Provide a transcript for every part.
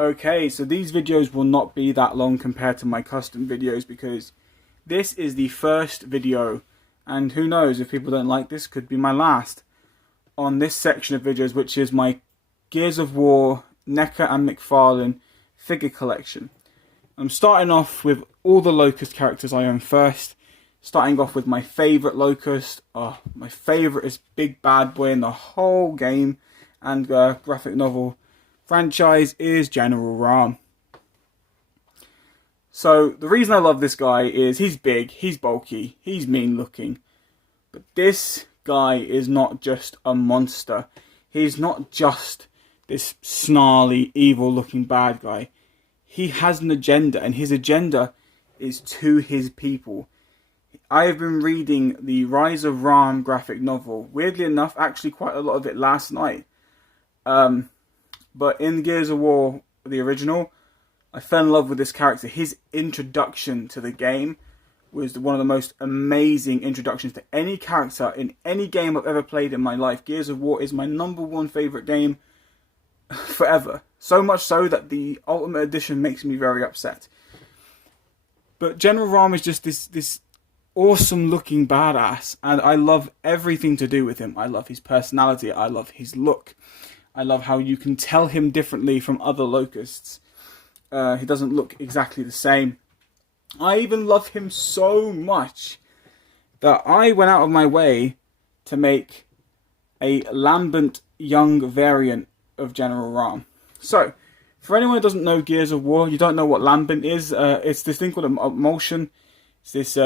Okay, so these videos will not be that long compared to my custom videos because this is the first video, and who knows, if people don't like this, could be my last on this section of videos, which is my Gears of War, Neca and McFarlane figure collection. I'm starting off with all the Locust characters I own first, starting off with my favourite Locust. My favourite is Big Bad Boy in the whole game and graphic novel franchise is General Raam. So the reason I love this guy is he's big, he's bulky, he's mean looking. But this guy is not just a monster. He's not just this snarly, evil looking bad guy. He has an agenda, and his agenda is to his people. I have been reading the Rise of Raam graphic novel. Weirdly enough, actually quite a lot of it last night. But in Gears of War, the original, I fell in love with this character. His introduction to the game was one of the most amazing introductions to any character in any game I've ever played in my life. Gears of War is my #1 favourite game forever. So much so that the Ultimate Edition makes me very upset. But General Raam is just this awesome looking badass, and I love everything to do with him. I love his personality, I love his look. I love how you can tell him differently from other Locusts. He doesn't look exactly the same. I even love him so much that I went out of my way to make a lambent young variant of General Raam. So, for anyone who doesn't know Gears of War, you don't know what lambent is, it's this thing called emulsion. It's this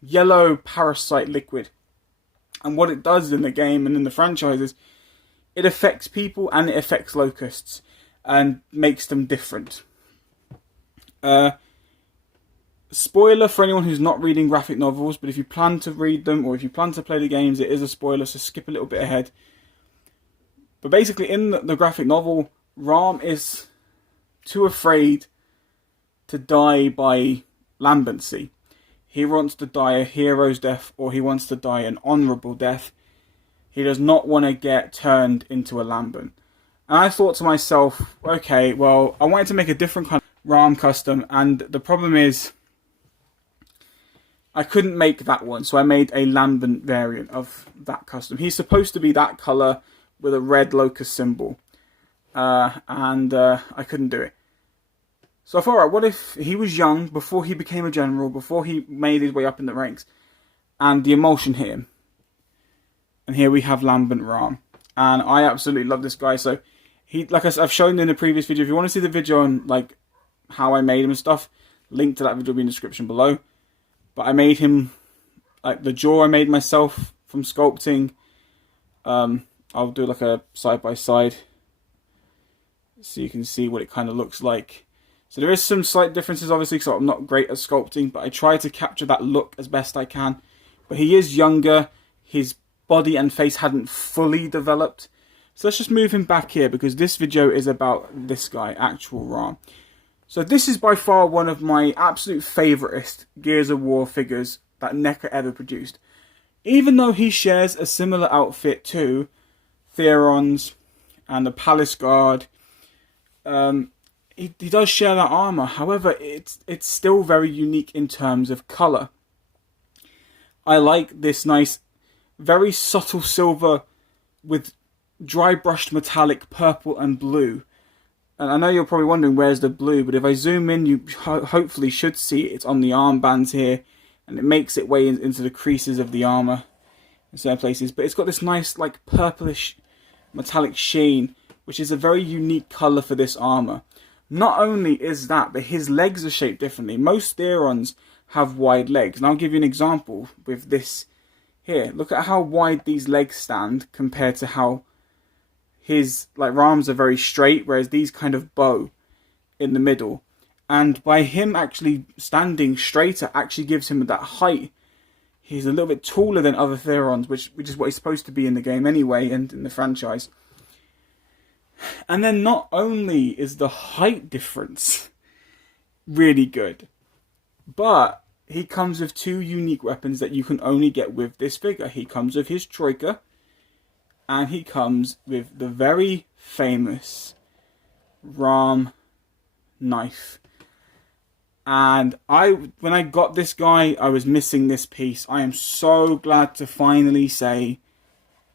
yellow parasite liquid. And what it does in the game and in the franchises, it affects people and it affects Locusts and makes them different. Spoiler for anyone who's not reading graphic novels, but if you plan to read them or if you plan to play the games, it is a spoiler, so skip a little bit ahead. But basically in the graphic novel, Raam is too afraid to die by lambency. He wants to die a hero's death, or he wants to die an honourable death. He does not want to get turned into a lambent. And I thought to myself, okay, well, I wanted to make a different kind of Raam custom, and the problem is I couldn't make that one, so I made a lambent variant of that custom. He's supposed to be that colour with a red locust symbol, and I couldn't do it. So I thought, alright, what if he was young, before he became a general, before he made his way up in the ranks, and the emulsion hit him. And here we have Lambent Raam. And I absolutely love this guy. So, he, like I've shown in the previous video, if you want to see the video on like how I made him and stuff, link to that video will be in the description below. But I made him, like the jaw I made myself from sculpting. I'll do like a side-by-side so you can see what it kind of looks like. So there is some slight differences obviously, because I'm not great at sculpting, but I try to capture that look as best I can. But he is younger, his body and face hadn't fully developed. So let's just move him back here, because this video is about this guy, actual Raam. So this is by far one of my absolute favouriteest Gears of War figures that Neca ever produced. Even though he shares a similar outfit to Theron's and the Palace Guard, he does share that armour. However, it's still very unique in terms of colour. I like this nice, very subtle silver with dry brushed metallic purple and blue. And I know you're probably wondering where's the blue, but if I zoom in, you hopefully should see it's on the armbands here, and it makes its way into the creases of the armour in certain places. But it's got this nice like purplish metallic sheen, which is a very unique colour for this armour. Not only is that, but his legs are shaped differently. Most Therons have wide legs, and I'll give you an example with this here. Look at how wide these legs stand compared to how his, like Raam's are very straight, whereas these kind of bow in the middle. And by him actually standing straighter actually gives him that height. He's a little bit taller than other Therons, which is what he's supposed to be in the game anyway, and in the franchise. And then not only is the height difference really good, but he comes with two unique weapons that you can only get with this figure. He comes with his Troika, and he comes with the very famous Raam knife. And when I got this guy, I was missing this piece. I am so glad to finally say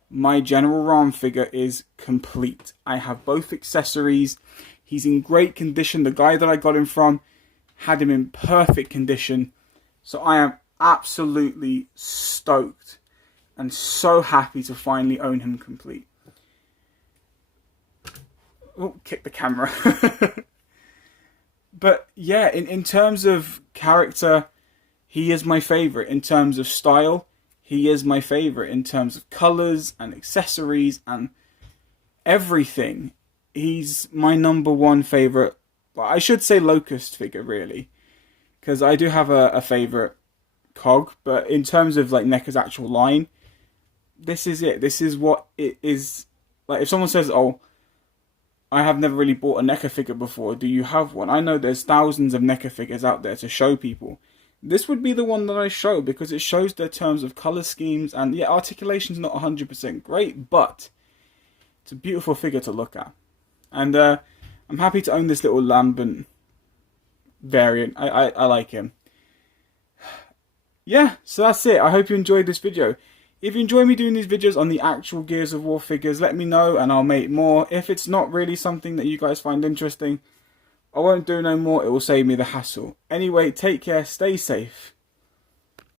my General Raam figure is complete. I have both accessories. He's in great condition. The guy that I got him from had him in perfect condition. So I am absolutely stoked and so happy to finally own him complete. Oh, kick the camera. But yeah, in terms of character, he is my favourite. In terms of style, he is my favourite. In terms of colours and accessories and everything, he's my number one favourite. Well, I should say Locust figure, really. Because I do have a favourite cog. But in terms of like Neca's actual line, this is it. This is what it is. Like, if someone says, oh, I have never really bought a Neca figure before, do you have one? I know there's thousands of Neca figures out there to show people. This would be the one that I show because it shows their terms of colour schemes, and yeah, articulation's not 100% great, but it's a beautiful figure to look at. And I'm happy to own this little lambent variant. I like him. Yeah, so that's it. I hope you enjoyed this video. If you enjoy me doing these videos on the actual Gears of War figures, let me know and I'll make more. If it's not really something that you guys find interesting, I won't do no more. It will save me the hassle. Anyway, take care, stay safe,